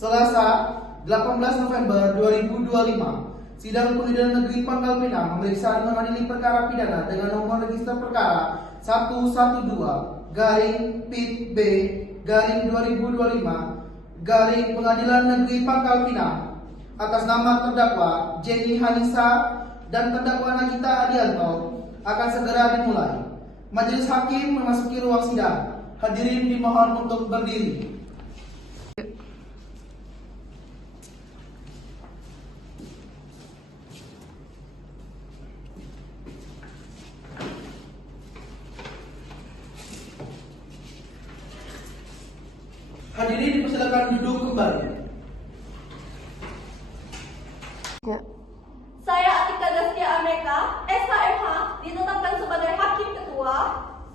Selasa, 18 November 2025, Sidang Pengadilan Negeri Pangkal Pinang memeriksa dan mengadili perkara pidana dengan nomor register perkara 112 garing PIT B garing 2025 garing Pengadilan Negeri Pangkal Pinang atas nama terdakwa Jenny Hanisa dan terdakwa Nagita Adianto akan segera dimulai. Majelis hakim memasuki ruang sidang. Hadirin dimohon untuk berdiri. Hadirin dipersilakan duduk kembali. Saya Atika Zaskia Ameka, SHMH, ditetapkan sebagai Hakim Ketua.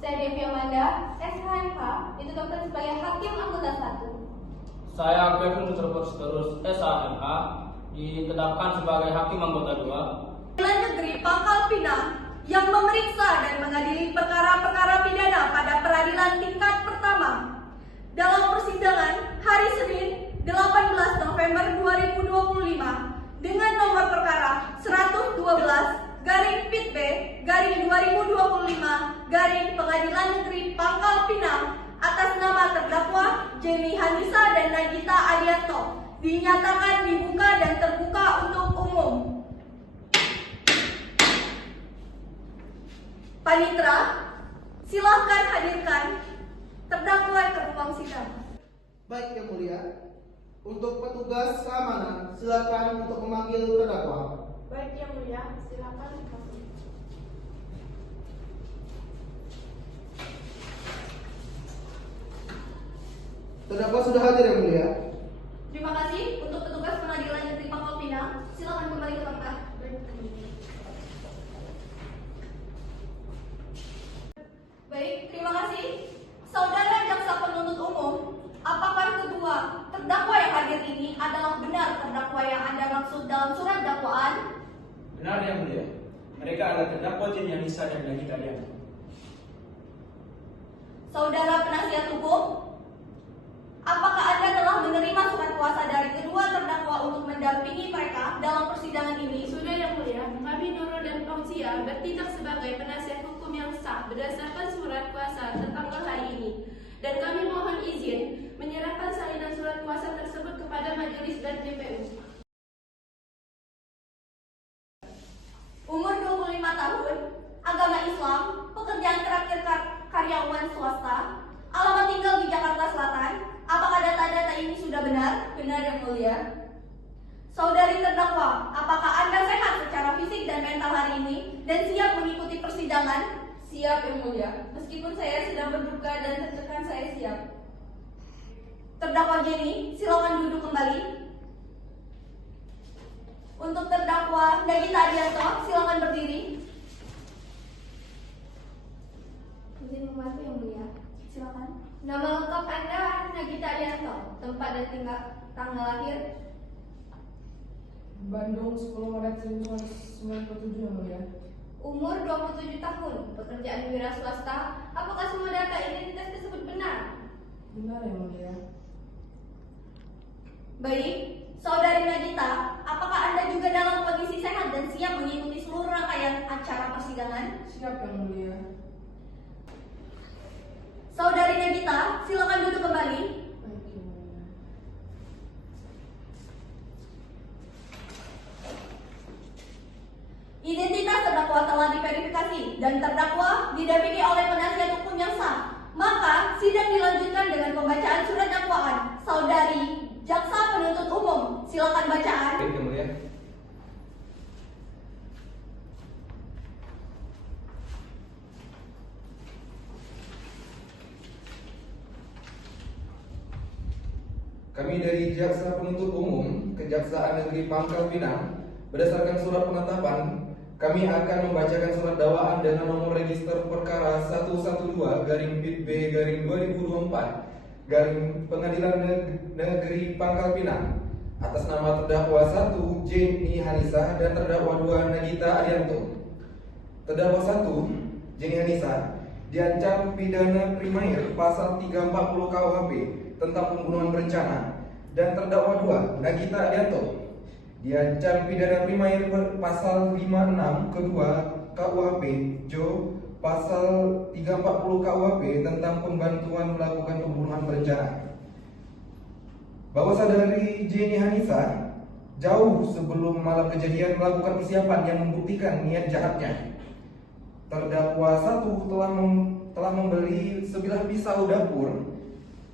Saya Devi Amanda, SHMH, ditetapkan sebagai Hakim Anggota 1. Saya Kevin Terus SHMH, ditetapkan sebagai Hakim Anggota 2. Pengadilan Negeri Pangkal Pinang yang memeriksa dan mengadili perkara-perkara pidana pada peradilan tingkat pertama. Dalam persidangan hari Senin 18 November 2025 dengan nomor perkara 112 garing PIT B garing 2025 garing Pengadilan Negeri Pangkal Pinang atas nama terdakwa Jenny Hanisa dan Nagita Adianto dinyatakan dibuka dan terbuka untuk umum. Panitra, silahkan hadirkan terdakwa ke ruang sidang. Baik yang mulia, untuk petugas keamanan silakan untuk memanggil terdakwa. Baik yang mulia, silakan. Terdakwa sudah hadir yang mulia. Terima kasih untuk petugas Pengadilan Negeri Pangkal Pinang. Silakan kembali ke tempat. Baik, terima kasih. Saudara Jaksa Penuntut Umum, apakah kedua terdakwa yang hadir ini adalah benar terdakwa yang Anda maksud dalam surat dakwaan? Benar yang mulia, mereka adalah terdakwa Jenny Hanisa dan Nagita Adianto. Saudara penasihat hukum, apakah Anda telah menerima surat kuasa dari kedua terdakwa untuk mendampingi mereka dalam persidangan ini? Sudah yang mulia, kami Nurul dan Fauzia bertindak sebagai penasihat hukum yang sah berdasarkan surat kuasa tertanggal hari ini. Dan kami mohon izin menyerahkan salinan surat kuasa tersebut kepada majelis dan JPU. Umur 25 tahun, agama Islam, pekerjaan terakhir karyawan swasta, alamat tinggal di Jakarta Selatan. Apakah data-data ini sudah benar? Benar yang mulia. Saudari terdakwa, apakah Anda sehat secara fisik dan mental hari ini dan siap mengikuti persidangan? Siap yang mulia. Meskipun saya sedang berduka dan tertekan, saya siap. Terdakwa Jenny, silakan duduk kembali. Untuk terdakwa Nagita Adianto, silakan berdiri. Izin membantu yang mulia. Silakan. Nama lengkap Anda Nagita Adianto, tempat dan tanggal lahir. Bandung 10 Maret 1997 yang mulia. Umur 27 tahun, pekerjaan wira swasta. Apakah semua data identitas tersebut benar? Benar yang mulia. Baik, Saudari Nagita, apakah Anda juga dalam kondisi sehat dan siap mengikuti seluruh rangkaian acara persidangan? Siap yang mulia. Saudari Nagita, silakan duduk kembali. Baik yang mulia. Identitas terdakwa telah diverifikasi dan terdakwa didampingi oleh penasihat hukum yang sah. Maka sidang dilanjutkan dengan pembacaan surat dakwaan. Saudari Jaksa Penuntut Umum, silakan bacaan. Baik yang mulia. Kami dari Jaksa Penuntut Umum Kejaksaan Negeri Pangkal Pinang, berdasarkan surat penetapan, kami akan membacakan surat dakwaan dengan nomor register perkara 112 garing PIT B garing 2024 garing Pengadilan Negeri Pangkal Pinang atas nama terdakwa 1 Jenny Hanisa dan terdakwa 2 Nagita Adianto. Terdakwa 1 Jenny Hanisa diancam pidana primer pasal 340 KUHP tentang pembunuhan berencana dan terdakwa 2 Nagita Adianto diancam pidana primer pasal 56 kedua KUHP Jo pasal 340 KUHP tentang pembantuan melakukan pembunuhan berencana. Bahwa saudari Jenny Hanisa jauh sebelum malam kejadian melakukan persiapan yang membuktikan niat jahatnya. Terdakwa 1 telah membeli sebilah pisau dapur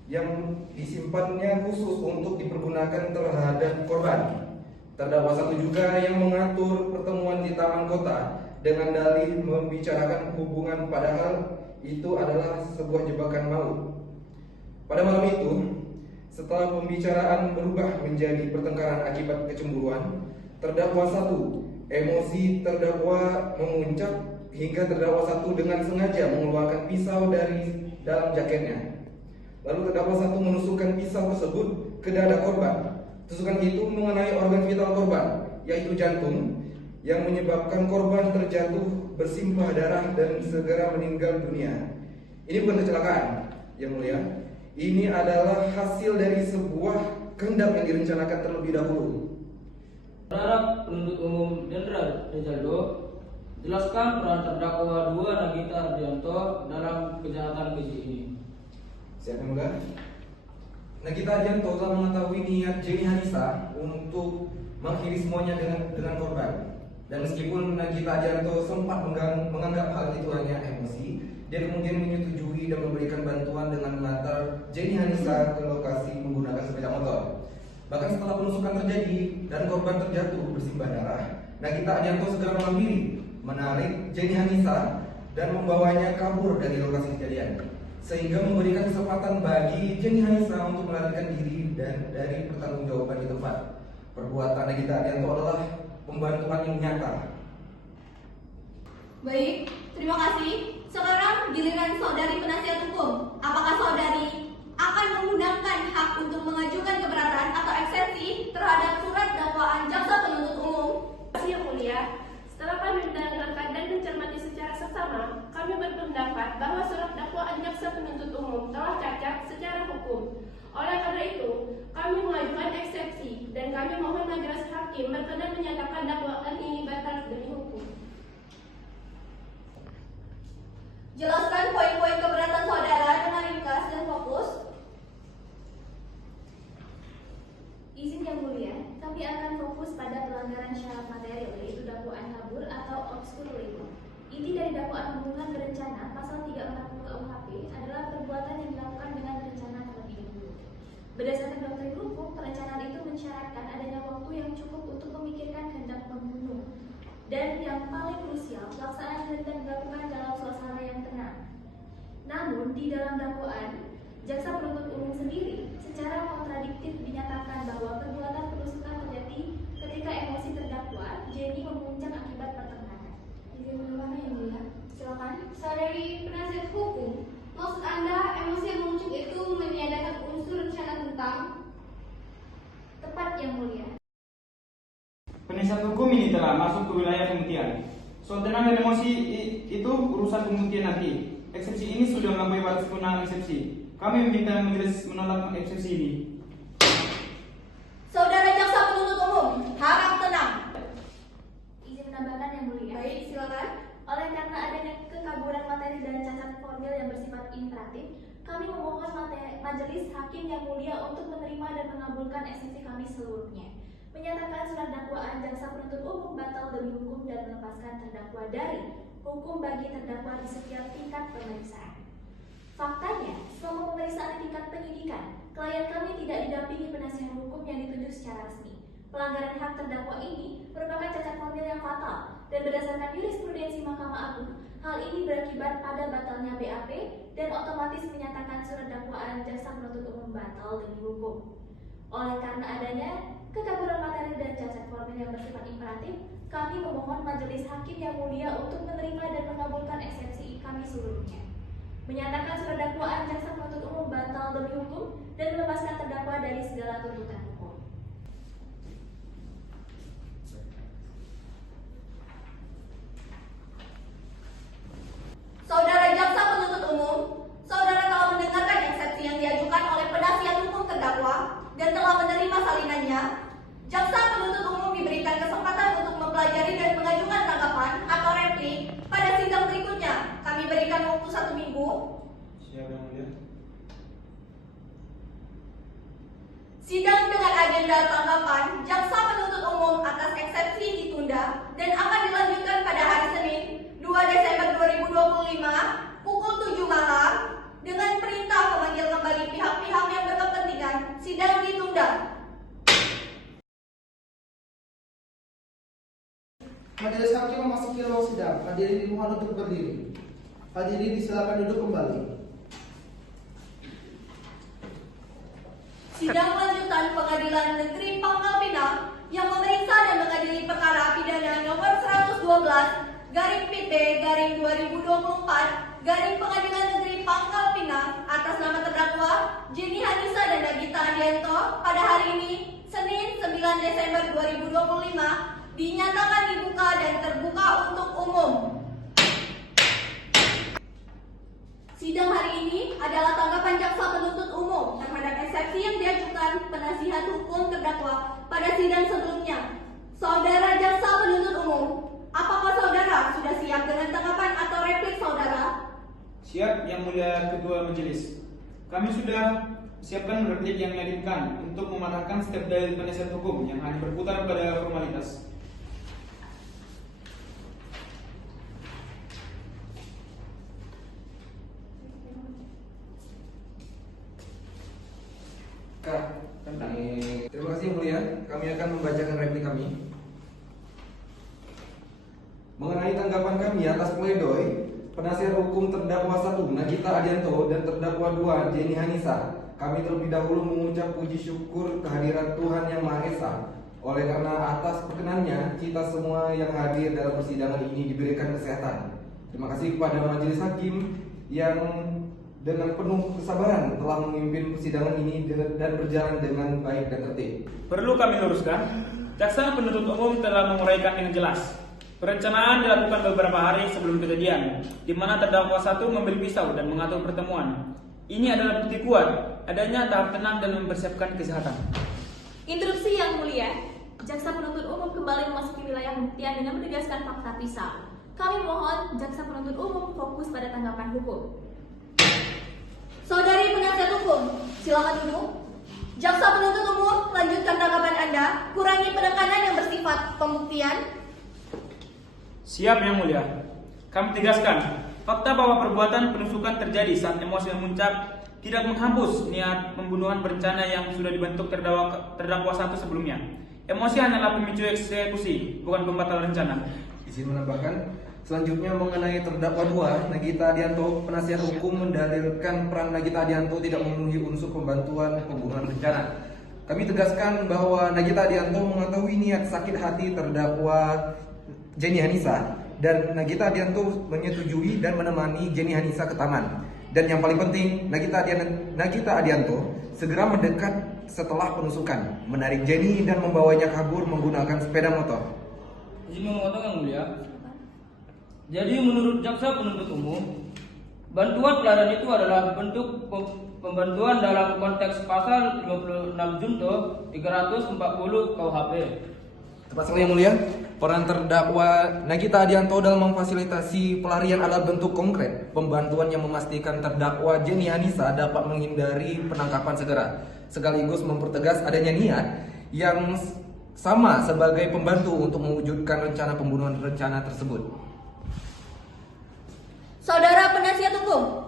yang disimpannya khusus untuk dipergunakan terhadap korban. Terdakwa 1 juga yang mengatur pertemuan di taman kota dengan dalih membicarakan hubungan, padahal itu adalah sebuah jebakan maut. Pada malam itu, setelah pembicaraan berubah menjadi pertengkaran akibat kecemburuan, terdakwa 1 emosi terdakwa memuncak hingga terdakwa 1 dengan sengaja mengeluarkan pisau dari dalam jaketnya. Lalu terdakwa 1 menusukkan pisau tersebut ke dada korban. Tusukan itu mengenai organ vital korban, yaitu jantung, yang menyebabkan korban terjatuh bersimpah darah dan segera meninggal dunia. Ini bukan kecelakaan, Yang Mulia. Ini adalah hasil dari sebuah kehendak yang direncanakan terlebih dahulu. Berharap penuntut umum Jenderal Rizaldo jelaskan peran terdakwa 2 Nagita Adianto dalam kejahatan keji ini. Siap, Yang Mulia. Nagita Adianto telah mengetahui niat Jenny Hanisa untuk mengakhiri semuanya dengan korban. Dan meskipun Nagita Adianto sempat menganggap hal itu hanya emosi, dia kemudian menyetujui dan memberikan bantuan dengan mengantar Jenny Hanisa ke lokasi menggunakan sepeda motor. Bahkan setelah penusukan terjadi dan korban terjatuh bersimbah darah, Nagita Adianto segera menghampiri, menarik Jenny Hanisa dan membawanya kabur dari lokasi kejadian, sehingga memberikan kesempatan bagi Jenny Hanisa untuk melarikan diri dan dari pertanggungjawaban di tempat. Perbuatan Nagita Adianto adalah pembantuan yang nyata. Baik, terima kasih. Sekarang giliran saudari penasihat hukum. Apakah saudari akan menggunakan hak untuk mengajukan keberatan atau eksepsi terhadap surat dakwaan jaksa penuntut umum? Yang Mulia, setelah kami mendengarkan dan mencermati secara seksama, kami berpendapat bahwa surat dakwaan jaksa penuntut umum telah cacat secara hukum. Oleh karena itu, kami mengajukan eksepsi dan kami mohon majelis hakim berkenan menyatakan dakwaan ini batal demi hukum. Jelaskan poin-poin keberatan saudara dengan ringkas dan fokus. Izin Yang Mulia, kami akan fokus pada pelanggaran syarat material, yaitu dakwaan habur atau obscur label. Inti dari dakwaan pembunuhan berencana pasal 340 KUHP adalah perbuatan yang dilakukan dengan rencana terlebih dahulu. Berdasarkan doktrin hukum, perencanaan itu mensyaratkan adanya waktu yang cukup untuk memikirkan hendak membunuh. Dan yang paling krusial, pelaksanaan hendak dilakukan dalam suasana yang tenang. Namun, di dalam dakwaan, jaksa penuntut umum sendiri secara kontradiktif dinyatakan bahwa perbuatan penusukan terjadi ketika emosi terdakwa Jenny memuncak akibat pertengkaran. Izin bagaimana Yang Mulia? Silakan. Saudari penasihat hukum, maksud Anda emosi yang muncul itu meniadakan unsur rencana tentang? Tepat Yang Mulia. Penasihat hukum ini telah masuk ke wilayah pembuktian. Soal tenang dan emosi itu urusan pembuktian nanti. Eksepsi ini sudah melampaui batas kewenangan eksepsi. Kami meminta majelis menolak eksepsi ini. Saudara jaksa penuntut umum, harap tenang. Izin menambahkan Yang Mulia. Baik, silakan. Oleh karena adanya kekaburan materi dan cacat formil yang bersifat imperatif, kami memohon majelis hakim Yang Mulia untuk menerima dan mengabulkan eksepsi kami seluruhnya. Menyatakan surat dakwaan jaksa penuntut umum batal demi hukum dan melepaskan terdakwa dari hukum bagi terdakwa di setiap tingkat pemeriksaan. Faktanya, selama pemeriksaan di tingkat penyidikan, klien kami tidak didampingi penasihat hukum yang ditunjuk secara resmi. Pelanggaran hak terdakwa ini merupakan cacat formil yang fatal dan berdasarkan jurisprudensi Mahkamah Agung, hal ini berakibat pada batalnya BAP dan otomatis menyatakan surat dakwaan jaksa penuntut umum batal demi hukum. Oleh karena adanya kekaburan materi dan cacat formil yang bersifat imperatif, kami memohon majelis hakim Yang Mulia untuk menerima dan mengabulkan eksepsi kami seluruhnya. Menyatakan surat dakwaan jaksa penuntut umum batal demi hukum dan melepaskan terdakwa dari segala tuntutan hukum. Saudara jaksa penuntut umum, saudara telah mendengarkan eksepsi yang diajukan oleh penasihat hukum terdakwa dan telah menerima salinannya, jaksa penuntut umum diberikan kesempatan untuk mempelajari dan mengajukan tanggapan atau replik pada sidang berikutnya. Kami berikan waktu 1 minggu. Siap Yang Mulia. Sidang dengan agenda tanggapan jaksa penuntut umum atas eksepsi ditunda dan akan dilanjutkan pada hari Senin 2 Desember 2025 pukul 7 malam dengan perintah memanggil kembali pihak-pihak yang berkepentingan. Sidang ditunda. Majelis hakim memasuki ruang sidang. Hadirin dimohon untuk berdiri. Hadirin disilakan duduk kembali. Sidang lanjutan Pengadilan Negeri Pangkal Pinang yang memeriksa dan mengadili perkara pidana nomor 112/PP/2024 Pengadilan Negeri Pangkal Pinang atas nama terdakwa Jenny Hanisa dan Nagita Adianto pada hari ini Senin 9 Desember 2025 dinyatakan dibuka dan terbuka untuk umum. Sidang hari ini adalah tanggapan jaksa penuntut umum terhadap eksepsi yang diajukan penasihat hukum terdakwa pada sidang sebelumnya. Saudara jaksa penuntut umum, apakah saudara sudah siap dengan tanggapan atau replik saudara? Siap Yang Mulia Ketua Majelis. Kami sudah siapkan replik yang meyakinkan untuk mematahkan setiap dalil penasihat hukum yang hanya berputar pada formalitas. Terima kasih Yang Mulia. Kami akan membacakan replik kami. Mengenai tanggapan kami atas pledoi penasihat hukum terdakwa 1 Nagita Adianto dan terdakwa 2 Jenny Hanisa, kami terlebih dahulu mengucap puji syukur kehadiran Tuhan Yang Maha Esa. Oleh karena atas perkenannya, kita semua yang hadir dalam persidangan ini diberikan kesehatan. Terima kasih kepada majelis hakim yang dengan penuh kesabaran telah memimpin persidangan ini dan berjalan dengan baik dan tertib. Perlu kami luruskan, jaksa penuntut umum telah menguraikan dengan jelas. Perencanaan dilakukan beberapa hari sebelum kejadian, di mana terdakwa 1 membeli pisau dan mengatur pertemuan. Ini adalah bukti kuat adanya tahap tenang dan mempersiapkan kesehatan. Interupsi Yang Mulia, jaksa penuntut umum kembali memasuki wilayah pembuktian dengan menegaskan fakta pisau. Kami mohon jaksa penuntut umum fokus pada tanggapan hukum. Saudari penasihat hukum, silakan duduk. Jaksa penuntut umum, lanjutkan tanggapan Anda. Kurangi penekanan yang bersifat pembuktian. Siap Yang Mulia. Kami tegaskan, fakta bahwa perbuatan penusukan terjadi saat emosi memuncak tidak menghapus niat pembunuhan berencana yang sudah dibentuk terdakwa 1 sebelumnya. Emosi hanyalah pemicu eksekusi, bukan pembatalan rencana. Izin menambahkan, selanjutnya mengenai terdakwa 2 Nagita Adianto, penasihat hukum mendalilkan peran Nagita Adianto tidak memenuhi unsur pembantuan pembunuhan berencana. Kami tegaskan bahwa Nagita Adianto mengetahui niat sakit hati terdakwa Jenny Hanisa dan Nagita Adianto menyetujui dan menemani Jenny Hanisa ke taman. Dan yang paling penting, Nagita Adianto segera mendekat setelah penusukan, menarik Jenny dan membawanya kabur menggunakan sepeda motor. Izin memotong Yang Mulia. Jadi menurut jaksa penuntut umum, bantuan pelarian itu adalah bentuk pembantuan dalam konteks pasal 56 junto 340 KUHP. Tepat sekali Yang Mulia. Peran terdakwa Nagita Adianto dalam memfasilitasi pelarian adalah bentuk konkret pembantuan yang memastikan terdakwa Jenny Hanisa dapat menghindari penangkapan segera, sekaligus mempertegas adanya niat yang sama sebagai pembantu untuk mewujudkan rencana pembunuhan rencana tersebut. Saudara penasihat hukum,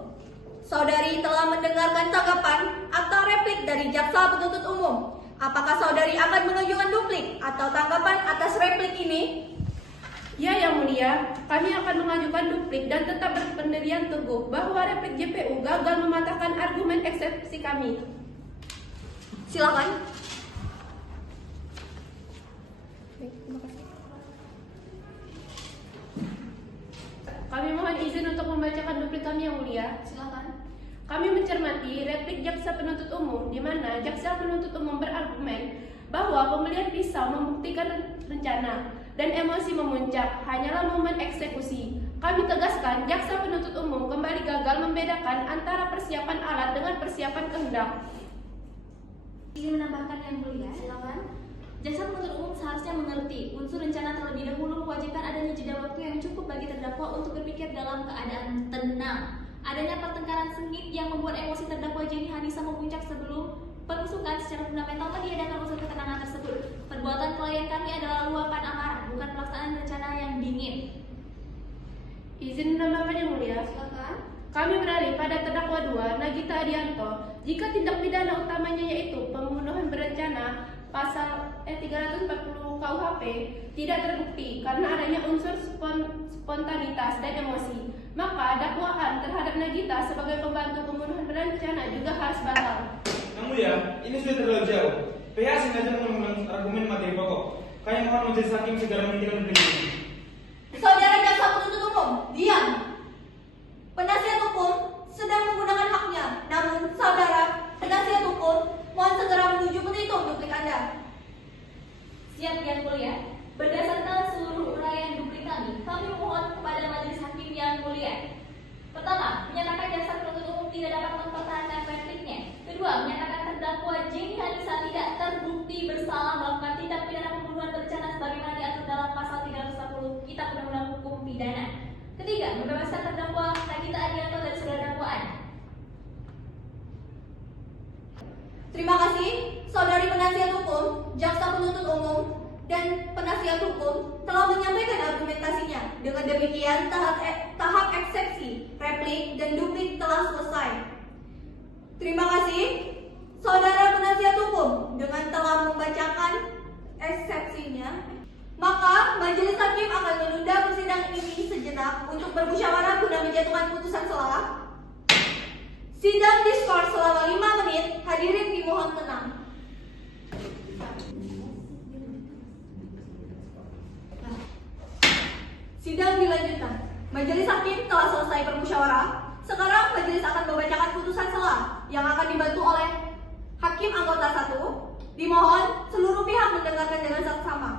saudari telah mendengarkan tanggapan atau replik dari jaksa penuntut umum. Apakah saudari akan mengajukan duplik atau tanggapan atas replik ini? Ya Yang Mulia, kami akan mengajukan duplik dan tetap berpendirian teguh bahwa replik JPU gagal mematahkan argumen eksepsi kami. Silakan. Kami mohon izin untuk membacakan duplik kami Yang Mulia. Silakan. Kami mencermati replik jaksa penuntut umum di mana jaksa penuntut umum berargumen bahwa pembelian pisau membuktikan rencana dan emosi memuncak hanyalah momen eksekusi. Kami tegaskan jaksa penuntut umum kembali gagal membedakan antara persiapan alat dengan persiapan kehendak. Izin menambahkan yang mulia. Silakan. Jaksa penuntut umum seharusnya mengerti unsur rencana terlebih dahulu mewajibkan adanya jeda waktu yang cukup bagi terdakwa untuk berpikir dalam keadaan tenang. Adanya pertengkaran sengit yang membuat emosi terdakwa Jenny Hanisa memuncak sebelum penusukan secara fundamental meniadakan unsur ketenangan tersebut. Perbuatan klien kami adalah luapan amarah, bukan pelaksanaan rencana yang dingin. Izin menambahkan yang mulia. Silakan. Kami beralih pada terdakwa 2, Nagita Adianto. Jika tindak pidana utamanya yaitu pembunuhan berencana pasal 340 KUHP tidak terbukti karena adanya unsur spontanitas dan emosi, maka dakwaan terhadap Nagita sebagai pembantu pembunuhan berencana juga harus batal. Yang mulia, ini sudah terlalu jauh. PH sengaja mengulang argumen materi pokok. Kami mohon majelis hakim segera menghentikan berita ini. Saudara jaksa penuntut umum, diam. Penasihat hukum sedang menggunakan haknya, namun saudara penasihat hukum mohon segera menuju petitum duplik Anda. Siap yang mulia. Berdasarkan seluruh uraian duplik kami mohon kepada majelis hakim yang mulia. Pertama, menyatakan jaksa penuntut umum tidak dapat mempertahankan repliknya. Kedua, menyatakan terdakwa Jenny Hanisa tidak terbukti bersalah melakukan tindak pidana pembunuhan berencana sebagaimana diatur dalam pasal 340 Kitab Undang-Undang Hukum Pidana. Ketiga, membebaskan terdakwa Nagita Adianto dari segala dakwaan. Terima kasih, saudari penasihat hukum, jaksa penuntut umum, dan penasihat hukum telah menyampaikan argumentasinya. Dengan demikian, tahap eksepsi, replik, dan duplik telah selesai. Terima kasih, saudara penasihat hukum, dengan telah membacakan eksepsinya, maka majelis hakim akan menunda persidangan ini sejenak untuk bermusyawarah guna menjatuhkan putusan selah. Sidang diskors selama 5 menit. Hadirin dimohon tenang. Sidang dilanjutkan. Majelis hakim telah selesai bermusyawarah. Sekarang majelis akan membacakan putusan selah yang akan dibantu oleh hakim anggota 1. Dimohon seluruh pihak mendengarkan dengan seksama.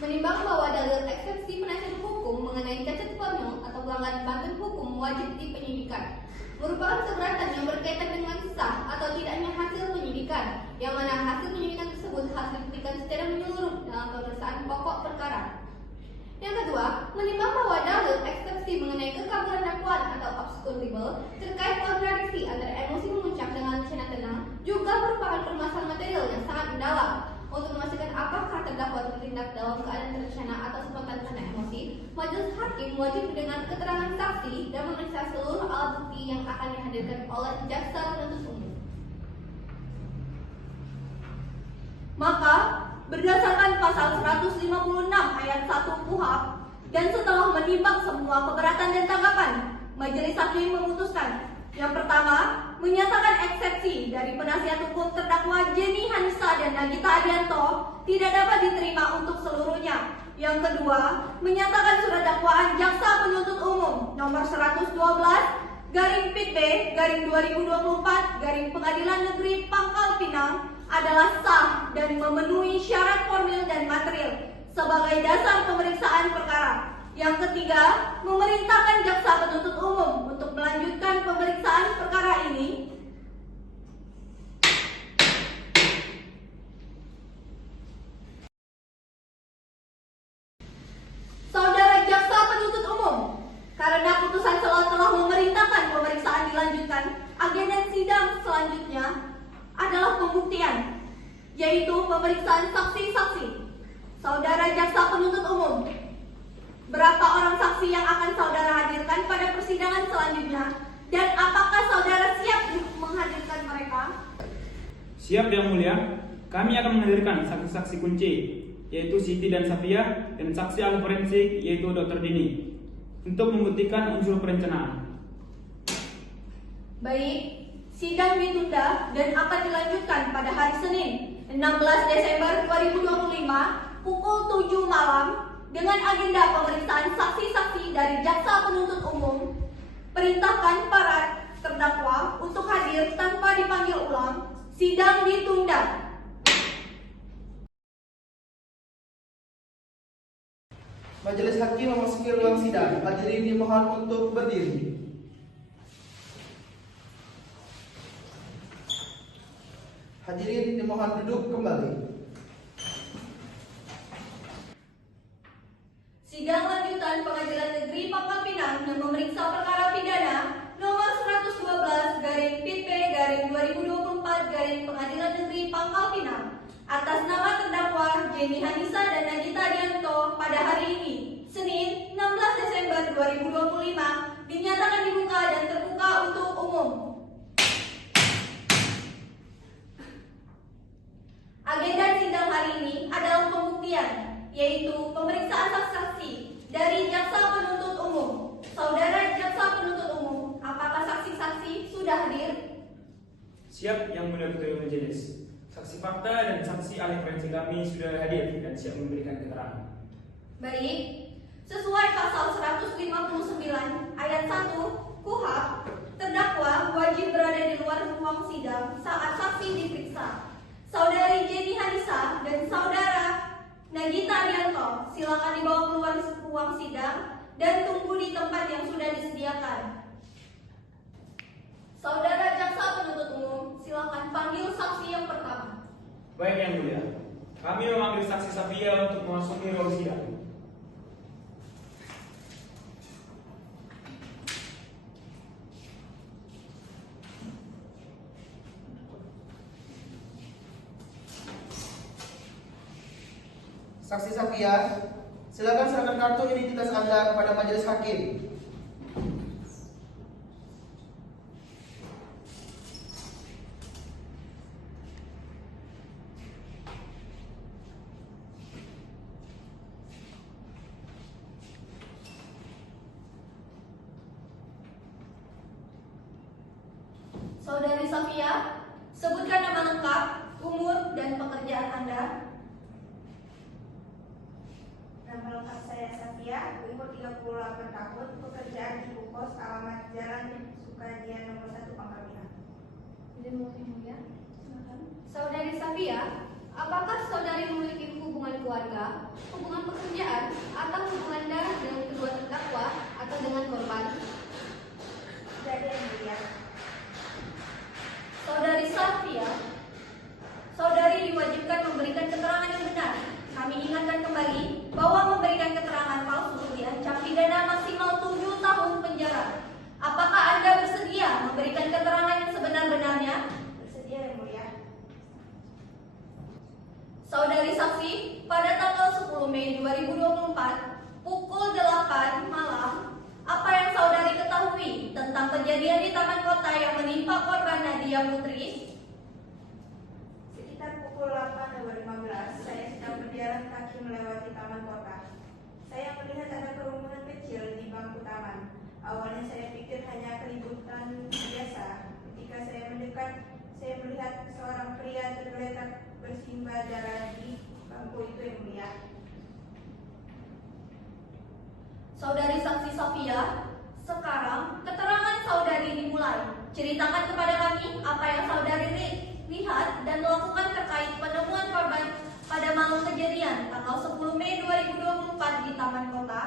Menimbang bahwa dalil eksepsi penasihat hukum mengenai cacat formil atau pelanggaran pantun hukum wajib dipenyidikan merupakan keberatan yang berkaitan dengan sah atau tidaknya hasil penyidikan, yang mana hasil penyidikan tersebut harus dibuktikan secara menyeluruh dalam pemeriksaan pokok perkara. Yang kedua, menimbang bahwa dalil eksepsi mengenai kekaburan dakwaan atau obscure libel terkait kontradiksi antara emosi memuncak dengan rencana tenang juga merupakan permasalahan material yang sangat mendalam. Untuk memastikan apakah terdakwa bertindak dalam keadaan terencana atau spontan karena emosi, majelis hakim wajib mendengar keterangan saksi dan memeriksa seluruh alat bukti yang akan dihadirkan oleh jaksa penuntut umum. Maka, berdasarkan pasal 156 ayat 1 KUHP dan setelah menimbang semua keberatan dan tanggapan, majelis hakim memutuskan: yang pertama, menyatakan eksepsi dari penasihat hukum terdakwa Jenny Hanisa dan Nagita Adianto tidak dapat diterima untuk seluruhnya. Yang kedua, menyatakan surat dakwaan jaksa penuntut umum nomor 112/PIT-B/2024 Pengadilan Negeri Pangkal Pinang adalah sah dan memenuhi syarat formil dan material sebagai dasar pemeriksaan perkara. Yang ketiga, memerintahkan jaksa penuntut umum untuk melanjutkan pemeriksaan perkara ini. Saudara jaksa penuntut umum, karena putusan telah memerintahkan pemeriksaan dilanjutkan, agenda sidang selanjutnya adalah pembuktian, yaitu pemeriksaan saksi-saksi. Saudara jaksa penuntut umum, berapa orang saksi yang akan saudara hadirkan pada persidangan selanjutnya? Dan apakah saudara siap menghadirkan mereka? Siap yang mulia. Kami akan menghadirkan saksi-saksi kunci, yaitu Siti dan Safia, dan saksi ahli forensik, yaitu Dr. Dini, untuk membuktikan unsur perencanaan. Baik, sidang ditunda dan akan dilanjutkan pada hari Senin, 16 Desember 2025, pukul 7 malam, dengan agenda pemeriksaan saksi-saksi dari jaksa penuntut umum. Perintahkan para terdakwa untuk hadir tanpa dipanggil ulang. Sidang ditunda. Majelis hakim memasuki ruang sidang. Hadirin dimohon untuk berdiri. Hadirin dimohon duduk kembali. Sidang lanjutan Pengadilan Negeri Pangkal Pinang yang memeriksa perkara pidana nomor 112/PIT/2024 Pengadilan Negeri Pangkal Pinang atas nama terdakwa Jenny Hanisa dan Nagita Dianto pada hari ini, Senin 16 Desember 2025, dinyatakan dibuka dan terbuka untuk umum. Agenda sidang hari ini adalah pembuktian, yaitu pemeriksaan saksi-saksi dari jaksa penuntut umum. Saudara jaksa penuntut umum, apakah saksi-saksi sudah hadir? Siap, Yang Mulia Ketua Majelis. Saksi fakta dan saksi ahli forensik kami sudah hadir dan siap memberikan keterangan. Baik, sesuai pasal 159 ayat 1 KUHP, terdakwa wajib berada di luar ruang sidang saat saksi diperiksa. Saudari Jenny Hanisa dan saudara Nagita Dianto silakan dibawa keluar ruang sidang dan tunggu di tempat yang sudah disediakan. Saudara jaksa penuntut umum, silakan panggil saksi yang pertama. Baik, Yang Mulia. Kami memanggil saksi Safia untuk memasuki ruang sidang. Saksi Safia, silakan serahkan kartu identitas Anda kepada majelis hakim. Saudari Safia, sebutkan nama lengkap, umur, dan pekerjaan Anda. Nama lengkap saya Safia, umur 38 tahun, pekerjaan ibu kos, alamat Jalan Sukadia nomor 1 Pangkal Pinang. Saudari Safia, apakah saudari memiliki hubungan keluarga, hubungan pekerjaan, atau hubungan darah dengan kedua terdakwa atau dengan korban? Jadi yang mulia, Saudari Safia, saudari diwajibkan memberikan keterangan yang benar. Kami ingatkan kembali bahwa memberikan keterangan palsu diancam pidana maksimal 7 tahun penjara. Apakah Anda bersedia memberikan keterangan yang sebenar-benarnya? bersedia yang mulia. Saudari saksi, pada tanggal 10 Mei 2024, pukul 8 malam, apa yang saudari ketahui tentang kejadian di Taman Kota yang menimpa korban Nadia Putri? Sekitar pukul 8.15, saya sedang berjalan kaki melewati Taman Kota. Saya melihat ada kerumunan kecil di bangku taman. Awalnya saya pikir hanya keributan biasa. Ketika saya mendekat, saya melihat seorang pria tergeletak bersimbah darah di bangku itu yang mulia. Saudari saksi Safia, sekarang keterangan saudari dimulai. Ceritakan kepada kami apa yang saudari lihat dan lakukan terkait penemuan korban pada malam kejadian tanggal 10 Mei 2024 di Taman Kota.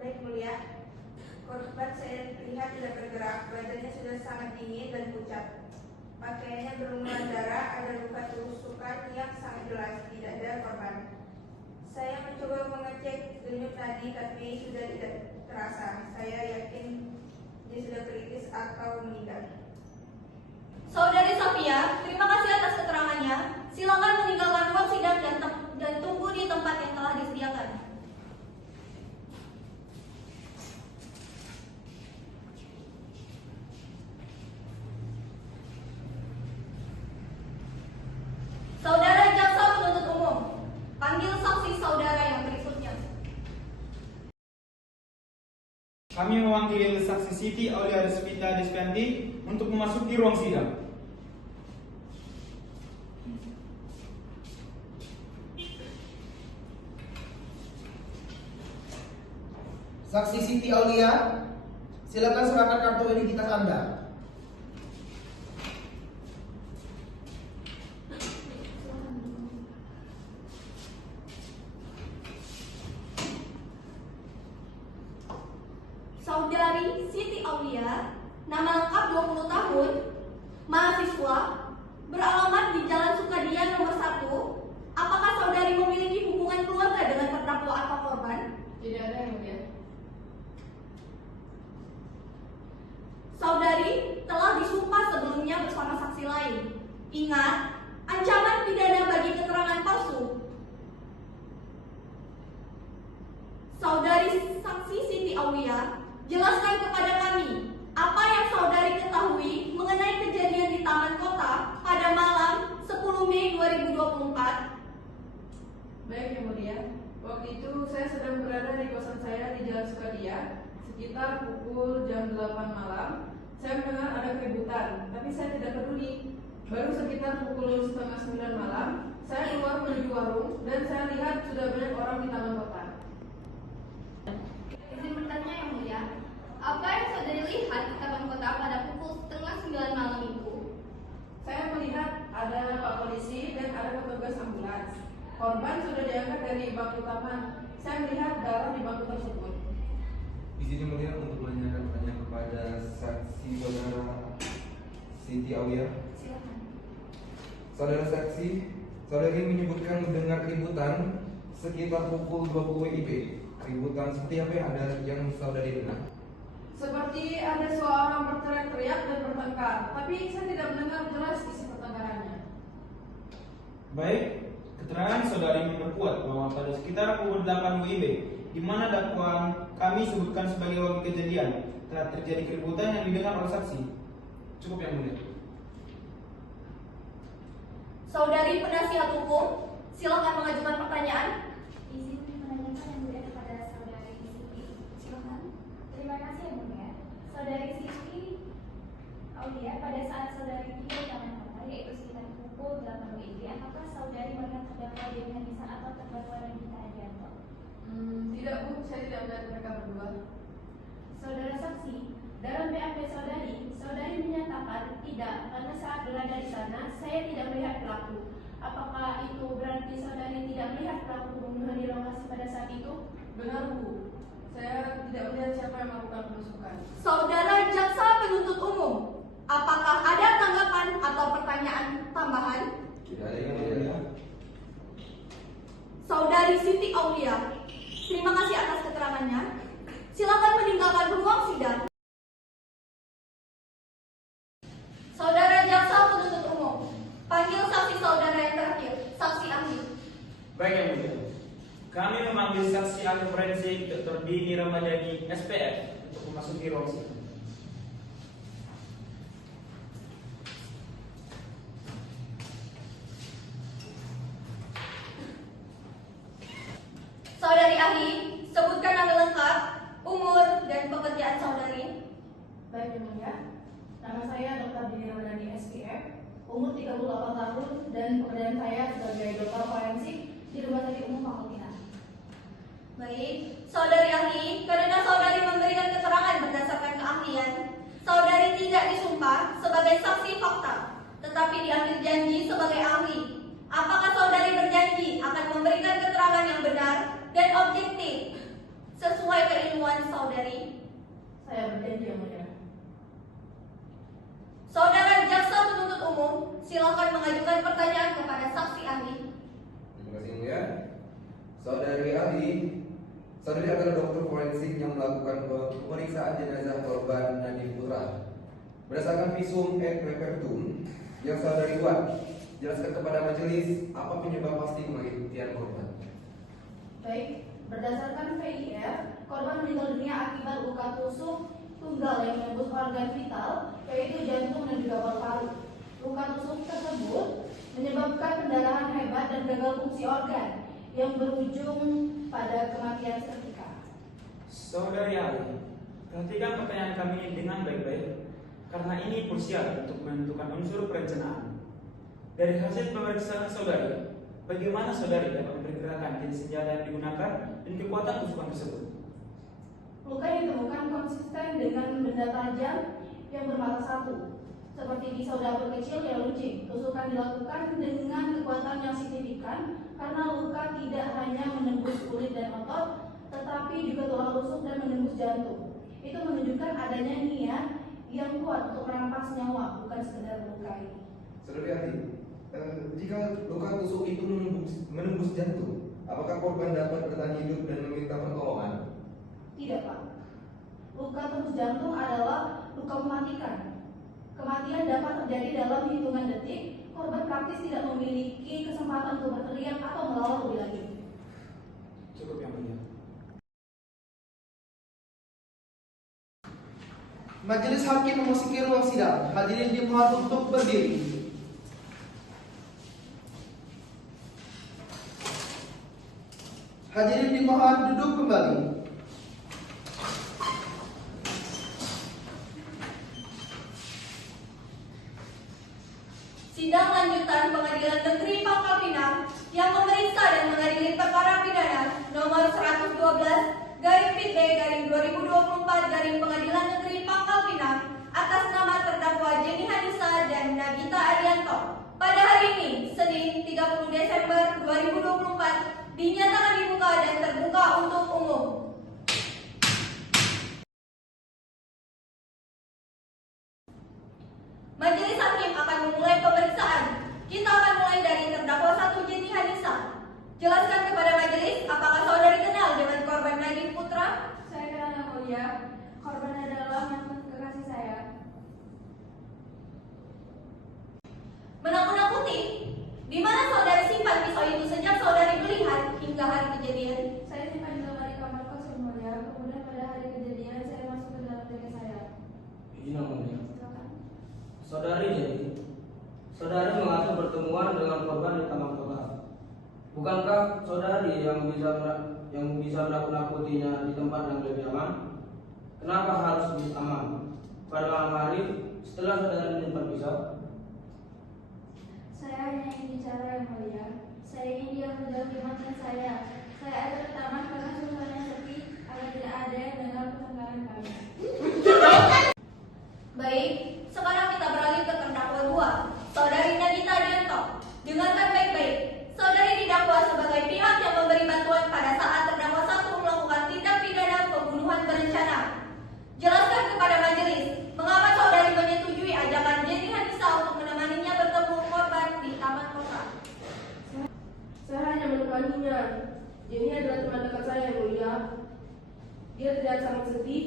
Baik mulia, korban saya lihat tidak bergerak, badannya sudah sangat dingin dan pucat. Pakaiannya berlumuran darah, ada luka tusukan yang sangat jelas di dada korban. Saya mencoba mengecek denyut nadi tapi sudah tidak terasa. Saya yakin dia sudah kritis atau meninggal. Saudari Safia, terima kasih atas keterangannya. Silakan meninggalkan ruang sidang dan tunggu di tempat yang telah disediakan. Saudara jaksa penuntut umum, panggil saksi saudara yang berikutnya. Kami mewakili saksi Siti Aulia Rizvita Desvianti untuk memasuki ruang sidang. Saksi Siti Aulia, silakan serahkan kartu identitas Anda. Saudari Siti Aulia, nama lengkap 20 tahun, mahasiswa, Ingat, ancaman pidana bagi keterangan palsu. Saudari saksi Siti Aulia, jelaskan kepada kami apa yang saudari ketahui mengenai kejadian di Taman Kota pada malam 10 Mei 2024. Baik Yang Mulia, waktu itu saya sedang berada di kosan saya di Jalan Sukadia. Sekitar pukul jam 8 malam, saya mendengar ada keributan, tapi saya tidak peduli. Baru sekitar pukul setengah 9 malam, saya keluar menuju warung dan saya lihat sudah banyak orang di Taman Kota. Izin bertanya Yang Mulia, apa yang saudari lihat di Taman Kota pada pukul setengah 9 malam itu? Saya melihat ada Pak Polisi dan ada petugas ambulans. Korban sudah diangkat dari bangku taman. Saya melihat darah di bangku tersebut. Izin Yang Mulia untuk menanyakan pertanyaan kepada saksi saudara Siti Aulia. Silakan. Saudara saksi, saudari menyebutkan mendengar keributan sekitar pukul 20 WIB. Keributan seperti apa yang ada yang saudari dengar? Seperti ada suara orang berteriak-teriak dan bertengkar, tapi saya tidak mendengar jelas isi pertengkarannya. Baik, keterangan saudari memperkuat bahwa pada sekitar pukul 8 WIB, di mana dakwaan kami sebutkan sebagai waktu kejadian, telah terjadi keributan yang didengar oleh saksi. Cukup Yang Mulia. Saudari penasihat hukum, silakan mengajukan pertanyaan. Izin menanyakan Yang Mulia kepada saudari Siti. Silakan. Terima kasih Yang Mulia. Saudari Siti Aulia, pada saat saudari tiba di Taman Kota, yaitu sekitar pukul 8 WIB, apakah saudari melihat terdakwa Dewi Nisa atau terdakwa Nagita Adianto? Tidak Bu, saya tidak melihat mereka berdua. Saudara saksi, dalam BAP saudari menyatakan tidak, karena saat berada di sana saya tidak melihat pelaku. Apakah itu berarti saudari tidak melihat pelaku pembunuhan di lokasi pada saat itu? Benar Bu, saya tidak melihat siapa yang melakukan penusukan. Saudara jaksa penuntut umum, apakah ada tanggapan atau pertanyaan tambahan? Tidak ada Yang Mulia. Saudari Siti Aulia, terima kasih atas keterangannya. Silakan meninggalkan ruang sidang. Saudara jaksa penuntut umum, panggil saksi saudara yang terakhir, saksi ahli. Baik Yang Mulia, kami memanggil saksi ahli forensik Dr. Dini Ramadhani SPF untuk memasuki ruang sidang. Saudari ahli, sebutkan nama lengkap, umur, dan pekerjaan saudari. Baik Yang Mulia, nama saya Dr. Dini Ramadhani SPF, umur 38 tahun dan pekerjaan saya sebagai dokter forensik di Rumah Sakit Umum Fakultas. Baik, saudari ahli, karena saudari memberikan keterangan berdasarkan keahlian, saudari tidak disumpah sebagai saksi fakta, tetapi diambil janji sebagai ahli. Apakah saudari berjanji akan memberikan keterangan yang benar dan objektif sesuai keilmuan saudari? Saya berjanji Yang Mulia. Saudara jaksa penuntut umum, silakan mengajukan pertanyaan kepada saksi ahli. Terima kasih Yang Mulia. Saudari ahli, saudari adalah dokter forensik yang melakukan pemeriksaan jenazah korban Nadif Putra. Berdasarkan visum et repertum yang saudari buat, jelaskan kepada majelis apa penyebab pasti kematian korban. Baik, berdasarkan VIR, korban meninggal dunia akibat luka tusuk tunggal yang menembus organ vital, yaitu jantung dan juga paru-paru. Luka tusuk tersebut menyebabkan pendarahan hebat dan gagal fungsi organ yang berujung pada kematian seketika. Saudari ahli, perhatikan pertanyaan kami dengan baik-baik, karena ini krusial untuk menentukan unsur perencanaan. Dari hasil pemeriksaan saudari, bagaimana saudari dapat memperkirakan jenis senjata yang digunakan dan kekuatan tusukan tersebut? Luka yang ditemukan konsisten dengan benda tajam yang bermata satu, seperti pisau dapur kecil yang runcing. Tusukan dilakukan dengan kekuatan yang signifikan karena luka tidak hanya menembus kulit dan otot, tetapi juga tulang rusuk dan menembus jantung. Itu menunjukkan adanya niat yang kuat untuk merampas nyawa, bukan sekedar melukai. Saudari ahli, jika luka tusuk itu menembus jantung, apakah korban dapat bertahan hidup dan meminta pertolongan? Tidak Pak, luka tembus jantung adalah luka mematikan. Kematian dapat terjadi dalam hitungan detik. korban praktis tidak memiliki kesempatan untuk berteriak atau melawan lebih lanjut. Cukup yang mulia. Majelis hakim memasuki ruang sidang. Hadirin dimohon untuk berdiri. Hadirin dimohon duduk kembali. Sidang lanjutan Pengadilan Negeri Pangkal Pinang yang memeriksa dan mengadili perkara pidana nomor 112/P/2024 Pengadilan Negeri Pangkal Pinang atas nama terdakwa Jenny Hanisa dan Nagita Arianto pada hari ini, Senin 30 Desember 2024, dinyatakan dibuka dan terbuka untuk umum. Majelis hakim akan memulai pemeriksaan. Kita akan mulai dari terdakwa 1 Jenny Hanisa. Jelaskan kepada majelis, apakah saudari kenal dengan korban Nadine Putra? Saya kenal Yang Mulia. Korban adalah mantan kekasih saya. Menakut-nakuti? Di mana saudari simpan pisau itu sejak saudari melihat hingga hari kejadian? Saya simpan di lemari kamar kos Yang Mulia. Kemudian pada hari kejadian saya masuk ke dalam jaket saya. Izin Yang Mulia. Silakan. Saudari Jenny, saudari mengatur pertemuan dengan korban di taman kota. Bukankah saudari yang bisa menakut-nakutinya di tempat yang lebih aman? Kenapa harus di taman? Pada malam hari, setelah saudari menyimpan pisau, Saya hanya ingin bicara Yang Mulia. Saya ingin dia menjauhi mantan saya. Saya ada ke taman karena suasananya sepi agar tidak ada yang dengar pertengkaran kami. Baik, sekarang kita beralih ke terdakwa 2, saudari Nagita Arianto. Dengarkan baik-baik. Saudari didakwa sebagai pihak yang memberi bantuan pada saat terdakwa 1 melakukan tindak pidana pembunuhan berencana. Jelaskan kepada majelis, mengapa saudari menyetujui ajakan Jenny Hanisa untuk menemaninya bertemu korban di taman kota? Saya hanya menemaninya. Jenny adalah teman dekat saya Yang Mulia. Dia terlihat sangat sedih.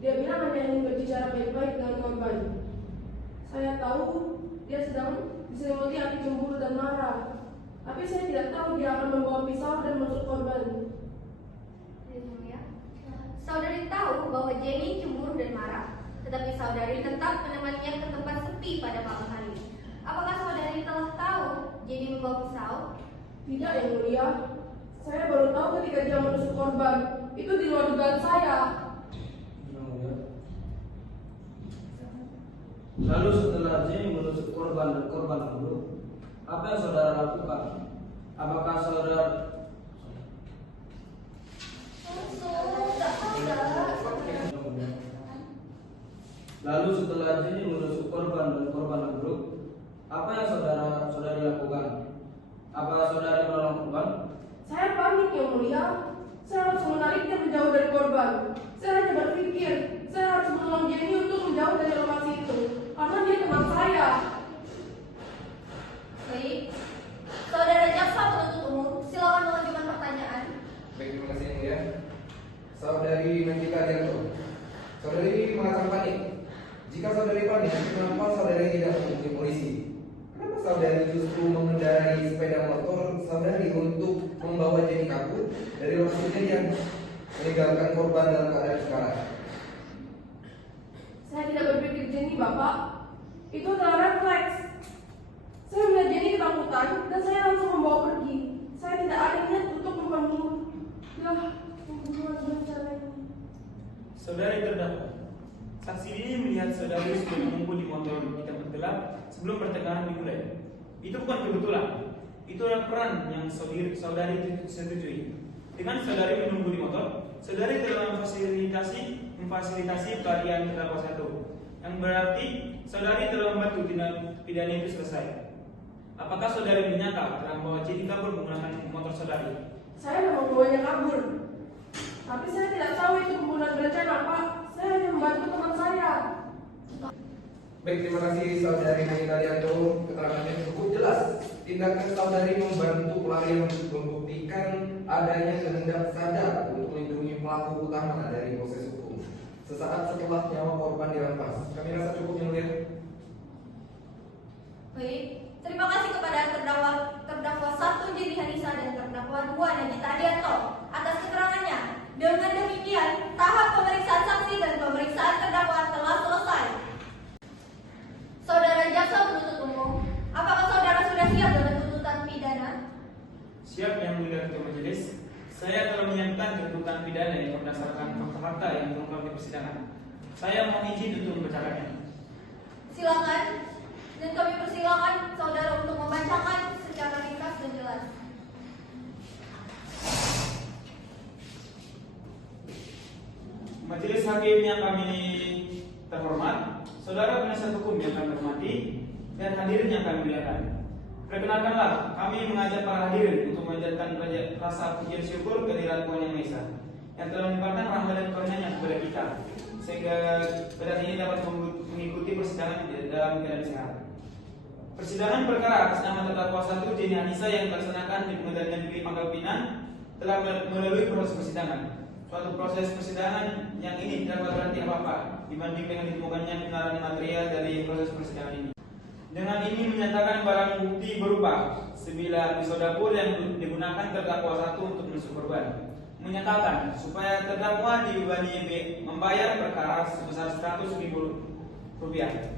Dia bilang hanya ingin berbicara baik-baik dengan korban. Saya tahu dia sedang diselimuti api cemburu dan marah. Tapi saya tidak tahu dia akan membawa pisau dan menusuk korban. Saudari tahu bahwa Jenny cemburu dan marah, tetapi saudari tetap menemaninya ke tempat sepi pada malam hari. Apakah saudari telah tahu Jenny membawa pisau? Tidak Yang Mulia. Saya baru tahu ketika dia menusuk korban. Itu di luar dugaan saya. Yang Mulia. Lalu setelah Jenny menusuk korban dan korban dulu, apa yang saudara lakukan? Apakah saudara Lalu setelah Jenny menusuk korban dan korban buruk, apa yang saudari lakukan? Apa saudari menolong korban? Saya panik Yang Mulia. Saya harus menariknya menjauh dari korban. Saya hanya berpikir, saya harus menolong Jenny untuk menjauh dari lokasi itu. Karena dia teman saya. Baik, saudara jaksa penuntut umum, silakan mengajukan pertanyaan. Baik, terima kasih Yang Mulia. Saudari Nagita Arianto, saudari merasa panik. Jika saudari panik, kenapa saudari tidak menghubungi polisi? Kenapa saudari justru mengendarai sepeda motor saudari untuk membawa Jenny kabur dari lokasi kejadian, meninggalkan korban dalam keadaan sekarat? Saya tidak berpikir Jenny, Bapak. Itu adalah refleks. Saya melihat Jenny ketakutan dan saya langsung membawa pergi. Saya tidak ada niat untuk membunuh. Pembunuhan berencana ini. Saudari terdakwa, saksi ini melihat saudari sudah menunggu di motor di tempat gelap sebelum pertengkaran dimulai. Itu bukan kebetulan. Itu adalah peran yang saudari setujui. Dengan saudari menunggu di motor, saudari telah memfasilitasi pelarian terdakwa 1, yang berarti saudari telah membantu tindak pidana itu selesai. Apakah saudari menyangka telah membawa Jenny kabur menggunakan motor saudari? Saya memang membawanya kabur. Tapi saya tidak tahu itu pembunuhan berencana, Pak. Saya hanya membantu teman saya. Baik, terima kasih saudari Nagita Arianto. Keterangannya cukup jelas. Tindakan saudari membantu pelarian untuk membuktikan adanya kehendak sadar untuk melindungi pelaku utama dari proses hukum. Sesaat setelah nyawa korban dirampas. Kami rasa cukup Yang Mulia. Baik, Terima kasih kepada terdakwa 1 Jenny Hanisa dan terdakwa 2 Nagita Adianto atas keterangannya. Dengan demikian, tahap pemeriksaan saksi dan pemeriksaan terdakwa telah selesai. Saudara jaksa penuntut umum, apakah saudara sudah siap dengan tuntutan pidana? Siap yang mulia Ketua Majelis. Saya telah menyiapkan tuntutan pidana yang berdasarkan fakta-fakta yang terungkap di persidangan. Saya mohon izin untuk membacakannya. Silakan, dan kami persilakan saudara untuk membacakan secara ringkas dan jelas. Majelis Hakim yang kami terhormat, saudara penasihat hukum yang kami hormati, dan hadirin yang kami muliakan. Perkenalkanlah, kami mengajak para hadirin untuk memanjatkan rasa pujian syukur kehadirat Tuhan Yang Maha Esa yang telah melimpahkan rahmat dan karunia-Nya kepada kita, sehingga pada ini dapat mengikuti persidangan dalam keadaan sehat. Persidangan perkara atas nama terdakwa 1 Jenny Hanisa yang dilaksanakan di Pengadilan Negeri Pangkal Pinang telah melalui proses persidangan. Suatu proses persidangan yang ini tidak berarti apa-apa dibanding dengan ditemukannya kebenaran material dari proses persidangan ini. Dengan ini menyatakan barang bukti berupa sebilah pisau dapur yang digunakan terdakwa 1 untuk menusuk korban. Menyatakan supaya terdakwa dibebani membayar perkara sebesar 100.000 rupiah.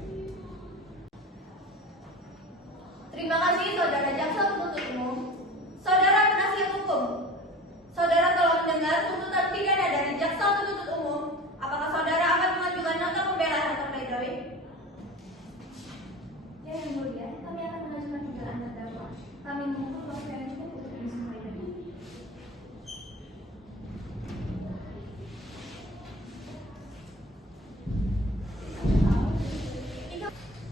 Terima kasih saudara jaksa penuntut umum. Saudara penasihat hukum, saudara telah mendengar tuntutan pidana dari jaksa penuntut umum. Apakah saudara akan mengajukan nota pembelaan atau pledoi? Ya yang mulia, kami akan mengajukan pembelaan terdakwa. Kami mohon waktu yang cukup untuk menyampaikan.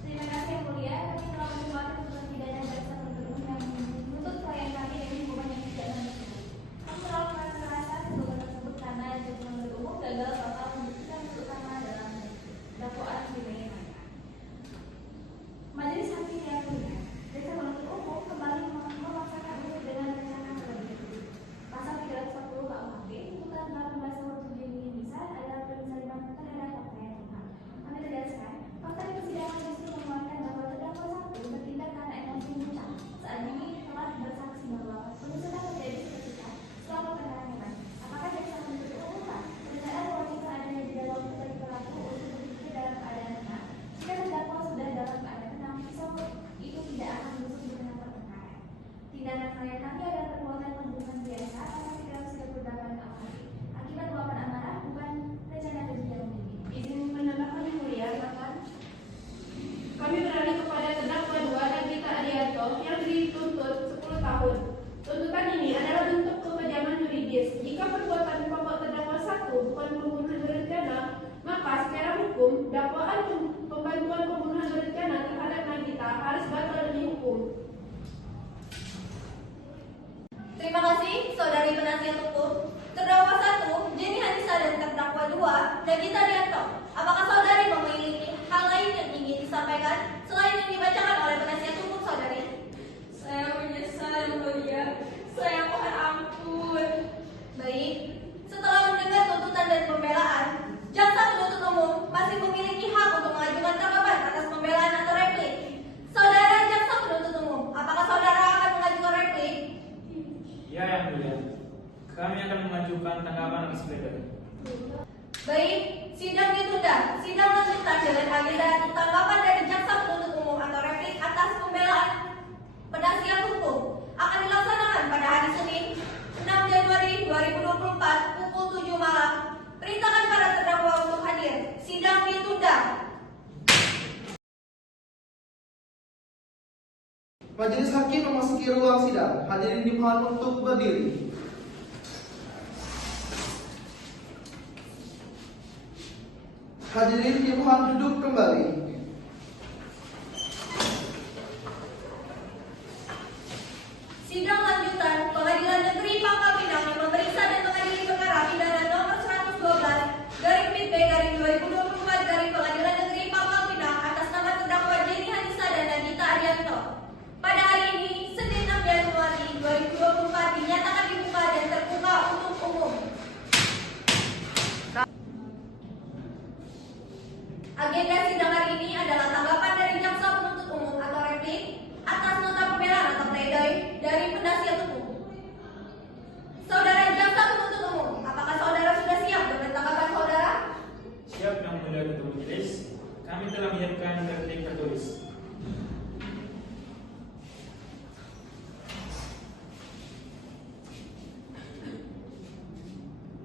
Terima kasih yang mulia, kami telah mendengar tuntutan pidana jaksa penuntut umum yang menuntut klien kami dengan hukuman yang tidak manusiawi. Kami telah merasa tuntutan tersebut karena jaksa penuntut umum gagal total membuktikan utama dalam dakwaan sebagaimana. Majelis Hakim yang mulia, jaksa penuntut umum kembali memaksakan untuk dengan rencana terlebih dahulu. Pasal 340 KUHP tuntutan 18 tahun 7 ini bisa adalah penyaliman terhadap fakta yang benar. Kami tegaskan, fakta di persidangan justru menguatkan bahwa terdakwa 1 bertindak karena emosi mencah saat ini telah bersaksi bahwa penusukan terjadi seketika setelah perkara hebat. Apakah jaksa penuntut umum lupa berdasarkan logika adanya jeda waktu bagi pelaku untuk berpikir dalam keadaan tenang? Jika terdakwa sudah dalam keadaan tenang, pisau itu tidak akan menusuk di tengah perkara. Tindakan klien kami adalah perbuatan pembunuhan biasa pasal 338 KUHP akibat luapan amarah, bukan rencana keji yang mendidik. Izin menambahkan yang mulia, bahkan kami beralih kepada terdakwa 2 Nagita Adianto yang dituntut 10 tahun. Tuntutan ini adalah bentuk kekejaman yuridis. Jika perbuatan pokok terdakwa 1 bukan pembunuhan berencana, maka secara hukum dakwaan pembantuan pembunuhan berencana terhadap Nagita harus batal demi hukum. Terima kasih saudari penasihat hukum. Terdakwa 1 Jenny Hanisa dan terdakwa 2 Nagita Adianto. Apakah saudari memiliki hal lain yang ingin disampaikan selain yang dibacakan oleh penasihat hukum saudari? Saya menyesal yang mulia. Saya mohon ampun. Baik, setelah mendengar tuntutan dan pembelaan, jaksa penuntut umum masih memiliki hak untuk mengajukan tanggapan atas pembelaan atau replik. Saudara jaksa penuntut umum, apakah saudara akan mengajukan replik? Ya yang mulia, kami akan mengajukan tanggapan atas pledoi. Baik, sidang ditunda. Sidang lanjutan dengan agenda tanggapan dari jaksa penuntut umum atau replik atas pembelaan penasihat hukum akan dilaksanakan pada hari Senin 6 Januari 2024 pukul 7 malam. Perintahkan para terdakwa untuk hadir. Sidang ditunda. Majelis Hakim memasuki ruang sidang. Hadirin dimohon untuk berdiri. Hadirin dimohon duduk kembali. Sidang lanjutan Pengadilan Negeri Pangkal Pinang yang memeriksa dan mengadili perkara pidana nomor 112/PB/2024 dari Pengadilan Negeri Pangkal Pinang atas nama terdakwa Jenny Hanisa dan Nagita Adianto. Pada hari ini, Senin 6 Januari 2024 dinyatakan dibuka dan terbuka untuk umum. Agenda sidang hari ini adalah tanggapan dari jaksa penuntut umum atau replik atas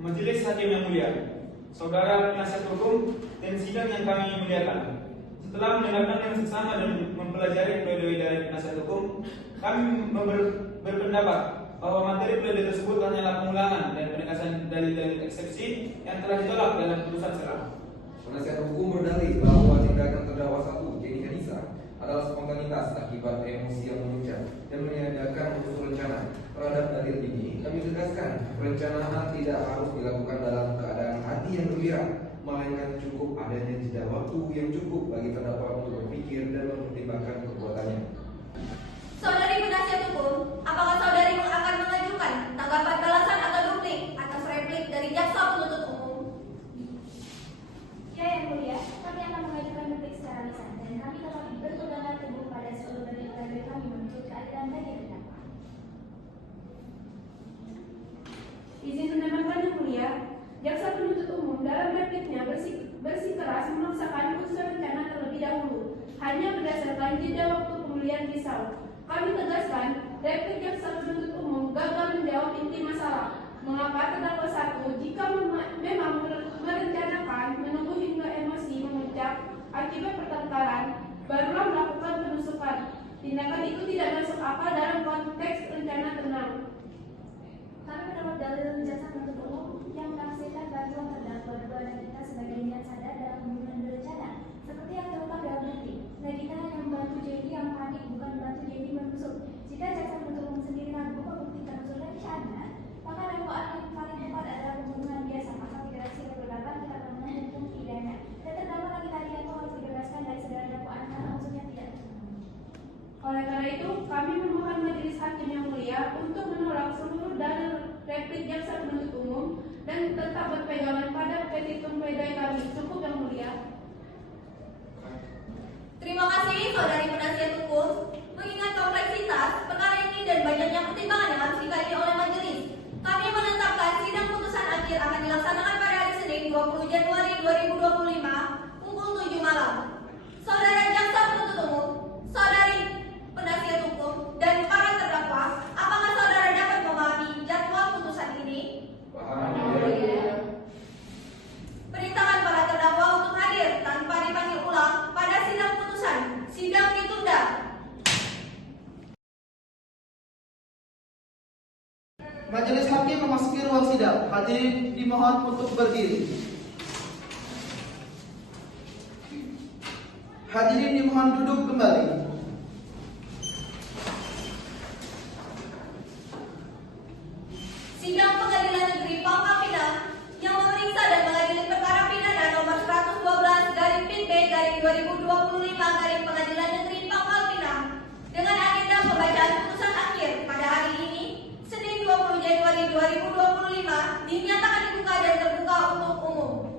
Majelis Hakim yang mulia, saudara penasihat hukum dan sidang yang kami muliakan. Setelah mendengarkan yang seksama dan mempelajari pledoi dari penasihat hukum, kami berpendapat bahwa materi pledoi tersebut hanyalah pengulangan dan penegasan dalil-dalil eksepsi yang telah ditolak dalam putusan serah. Penasihat hukum berdalih bahwa tindakan terdakwa 1 Jenny Hanisa adalah spontanitas akibat emosi yang memuncak dan meniadakan unsur rencana. Terhadap dalil ini, kami tegaskan perencanaan tidak harus dilakukan dalam keadaan hati yang gembira, melainkan cukup adanya jeda waktu yang cukup bagi terdakwa untuk berpikir dan mempertimbangkan perbuatannya. Saudari penasihat hukum, apakah saudari akan mengajukan tanggapan balasan atau duplik atas replik dari jaksa penuntut umum? Ya, yang mulia, kami akan mengajukan duplik secara lisan dan kami tetap berpegangan teguh pada seluruh dalil-dalil kami menuntut keadilan bagi terdakwa. Izin menambahkan yang mulia, jaksa penuntut umum dalam repliknya bersikeras memaksakan unsur rencana terlebih dahulu, hanya berdasarkan jeda waktu pemulihan pisau. Kami tegaskan, replik jaksa penuntut umum gagal menjawab inti masalah. Mengapa terdakwa 1 jika memang merencanakan menunggu hingga emosi memuncak akibat pertengkaran, barulah melakukan penusukan. Tindakan itu tidak masuk akal dalam konteks rencana tenang. Kami menolak dalil jaksa penuntut umum yang menafsirkan bantuan terdakwa 2 Nagita sebagai niat sadar dalam pembunuhan berencana, seperti yang terungkap dalam replik. Nagita hanya membantu Jenny yang panik, bukan membantu Jenny menusuk. Jika jaksa penuntut umum sendiri mampu membuktikan unsur rencana, maka dakwaan yang paling tepat adalah pembunuhan biasa pasal 308 Kitab Undang-Undang Hukum Pidana. Dan terdakwa Nagita Arianto harus dibebaskan dari segala dakwaan karena unsurnya tidak terpenuhi. Oleh karena itu, kami memohon majelis hakim yang mulia untuk menolak seluruh dalil replik jaksa penuntut umum dan tetap berpegangan pada petitum pledoi kami. Cukup yang mulia. Terima kasih saudari penasihat hukum. Mengingat kompleksitas perkara ini dan banyaknya pertimbangan yang harus dikaji oleh majelis, kami menetapkan sidang putusan akhir akan dilaksanakan pada hari Senin 20 Januari 2025 pukul 7 malam. Saudara jaksa penuntut umum, saudari penasihat hukum, dan para terdakwa, apakah saudara dapat memahami jadwal putusan ini? Perintahkan para terdakwa untuk hadir tanpa dipanggil ulang pada sidang putusan. Sidang ditunda. Majelis hakim memasuki ruang sidang. Hadirin dimohon untuk berdiri. Hadirin dimohon duduk kembali. Sidang Pengadilan Negeri Pangkal Pinang yang memeriksa dan mengadili perkara pidana nomor 112/2025/Pengadilan Negeri Pangkal Pinang dengan agenda pembacaan putusan akhir pada hari ini, Senin 20 Januari 2025, dinyatakan dibuka dan terbuka untuk umum.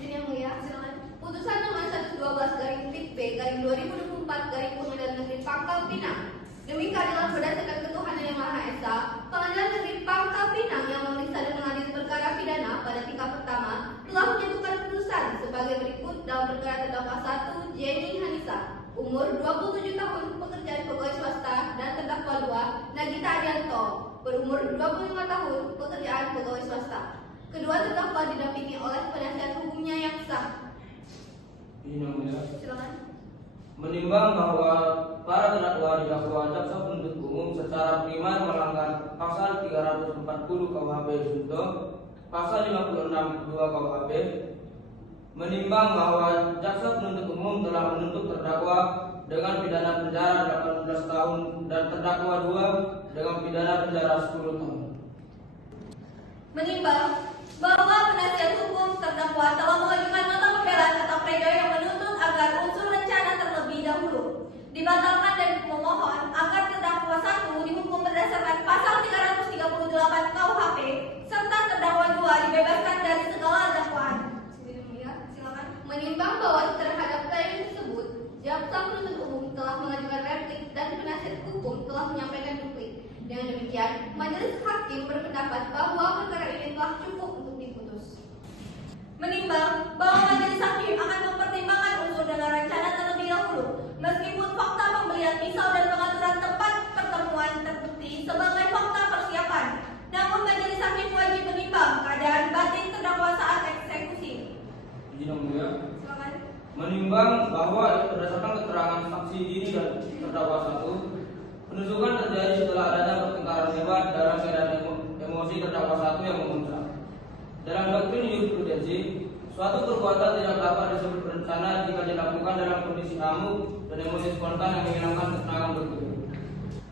Izin yang mulia, silakan. Putusan nomor 112/P/2024/Pengadilan Negeri Pangkal Pinang. Demi keadilan berdasarkan ketuhanan yang Maha Esa, Pengadilan Negeri Pangkal Pinang yang memeriksa dan mengadili perkara pidana pada tingkat pertama telah menjatuhkan putusan sebagai berikut dalam perkara terdakwa 1 Jenny Hanisa, umur 27 tahun, pekerjaan pegawai swasta, dan terdakwa 2 Nagita Arianto, berumur 25 tahun, pekerjaan pegawai swasta. Kedua terdakwa didampingi oleh penasihat hukumnya yang sah. Ini yang mulia. Silakan. Menimbang bahwa para terdakwa didakwa jaksa penuntut umum secara primer melanggar pasal 340 KUHP junto, pasal 56 2 KUHP. Menimbang bahwa jaksa penuntut umum telah menuntut terdakwa dengan pidana penjara 18 tahun dan terdakwa 2 dengan pidana penjara 10 tahun. Menimbang bahwa penasihat hukum terdakwa telah mengajukan nota pembelaan atau pledoi yang menuntut agar unsur rencana terlebih dahulu dibatalkan dan memohon agar terdakwa 1 dihukum berdasarkan pasal 338 KUHP serta terdakwa 2 dibebaskan dari segala dakwaan. Silakan. Menimbang bahwa terhadap pledoi tersebut, jaksa penuntut umum telah mengajukan replik dan penasihat hukum telah menyampaikan duplik. Dengan demikian, majelis hakim berpendapat bahwa perkara ini telah cukup untuk diputus. Menimbang bahwa majelis hakim akan mempertimbangkan unsur dan rencana terlebih dahulu, meskipun fakta pembelian pisau dan pengaturan tempat pertemuan terbukti sebagai fakta persiapan. Namun majelis hakim wajib menimbang keadaan terdakwa satu yang memuncak. Dalam doktrin jurisprudensi, suatu perbuatan tidak dapat disebut berencana jika dilakukan dalam kondisi amuk dan emosi spontan yang menghilangkan ketenangan berpikir.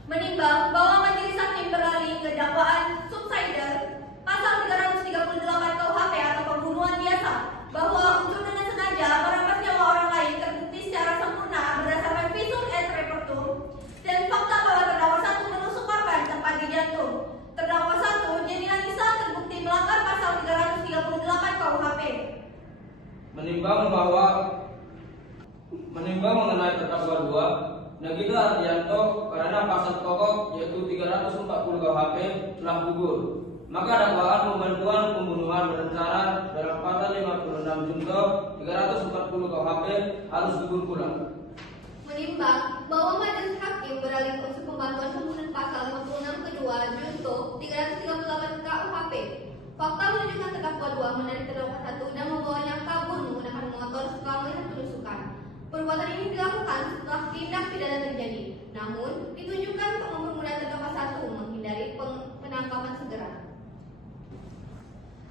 Menimbang bahwa majelis hakim beralih ke dakwaan subsider pasal 338 KUHP atau pembunuhan biasa, bahwa unsur dengan sengaja merampas nyawa orang lain terbukti secara sempurna berdasarkan visum et repertum, dan fakta bahwa terdakwa satu menusuk korban tepat di jantung. Terdakwa satu Jenny Anissa terbukti melanggar pasal 338 KUHP. Menimbang mengenai terdakwa 2, Nagita Ardianto karena pasal pokok yaitu 340 KUHP telah gugur, maka dakwaan pembantuan pembunuhan berencana dalam pasal 56 junto 340 KUHP harus gugur pula. Menimbang bahwa majelis hakim beralih unsur pembantuan pembunuhan pasal 56 kedua junto 338 KUHP. Fakta menunjukkan terdakwa 2 menarik terdakwa 1 dan membawanya kabur menggunakan motor setelah melihat penusukan. Perbuatan ini dilakukan setelah tindak pidana terjadi, namun ditunjukkan untuk mempermudah terdakwa 1 menghindari penangkapan segera.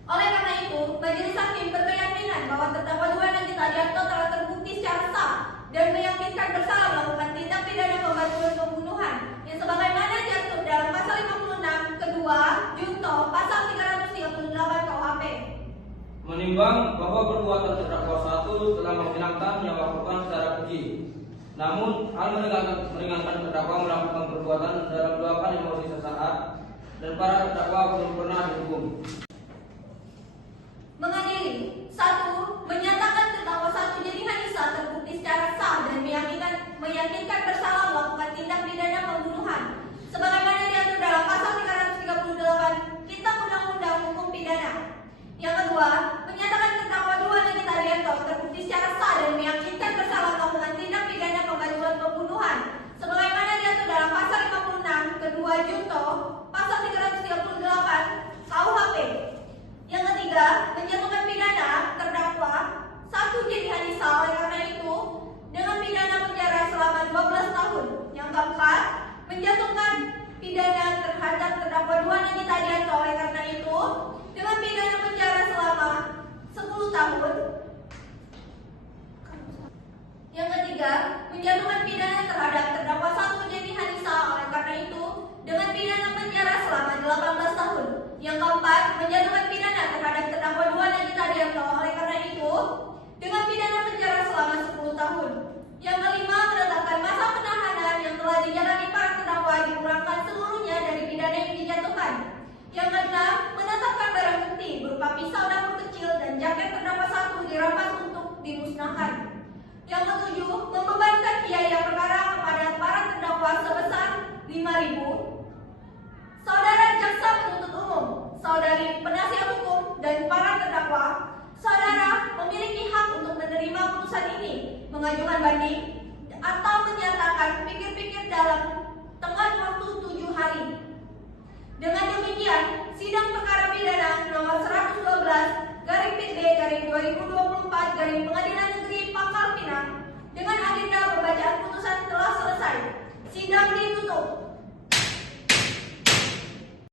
Oleh karena itu, majelis hakim berkeyakinan bahwa terdakwa 2 Nagita Ardianto telah terbukti secara sah dan meyakinkan bersalah melakukan tindak pidana pembantuan pembunuhan yang sebagaimana diatur dalam pasal 56 kedua junto pasal 338 KUHP. Menimbang bahwa perbuatan terdakwa 1 telah menghilangkan nyawa korban secara keji, namun hal meringankan terdakwa melakukan perbuatan dalam luapan emosi sesaat dan para terdakwa belum pernah dihukum. Mengadili 1. Menyatakan terdakwa 1 Jenny Anissa terbukti secara sah dan meyakinkan bersalah melakukan tindak pidana pembunuhan sebagaimana diatur dalam pasal 338 Kitab Undang-Undang Hukum Pidana. Yang kedua, menyatakan terdakwa 2 Nagita Ardianto terbukti secara sah dan meyakinkan bersalah melakukan tindak pidana pembantuan pembunuhan sebagaimana diatur dalam pasal 56 kedua junto pasal 338 KUHP. Yang ketiga, menjatuhkan pidana terdakwa 1 Jenny Anissa oleh karena itu dengan pidana penjara selama 12 tahun. Yang keempat, menjatuhkan pidana terhadap terdakwa 2 Nagita Ardianto oleh karena itu dengan pidana penjara selama 10 tahun. Yang ketiga, menjatuhkan pidana terhadap terdakwa 1 Jenny Anissa oleh karena itu dengan pidana penjara selama 18 tahun. Yang keempat, menjatuhkan pidana terhadap terdakwa 2 Nagita Ardianto oleh karena itu dengan pidana penjara selama 10 tahun. Yang kelima, menetapkan masa penahanan yang telah dijalani para terdakwa dikurangkan seluruhnya dari pidana yang dijatuhkan. Yang keenam, menetapkan barang bukti berupa pisau dapur kecil dan jaket terdakwa 1 dirampas untuk dimusnahkan. Yang ketujuh, membebankan biaya perkara kepada para terdakwa sebesar 5.000. Saudara jaksa penuntut umum, saudari penasihat hukum, dan para terdakwa, saudara memiliki hak untuk menerima putusan ini, mengajukan banding, atau menyatakan pikir-pikir dalam tenggat waktu 7 hari. Dengan demikian, sidang perkara pidana nomor 112/PID/2024 Pengadilan Negeri Pangkal Pinang dengan agenda pembacaan putusan telah selesai. Sidang ditutup.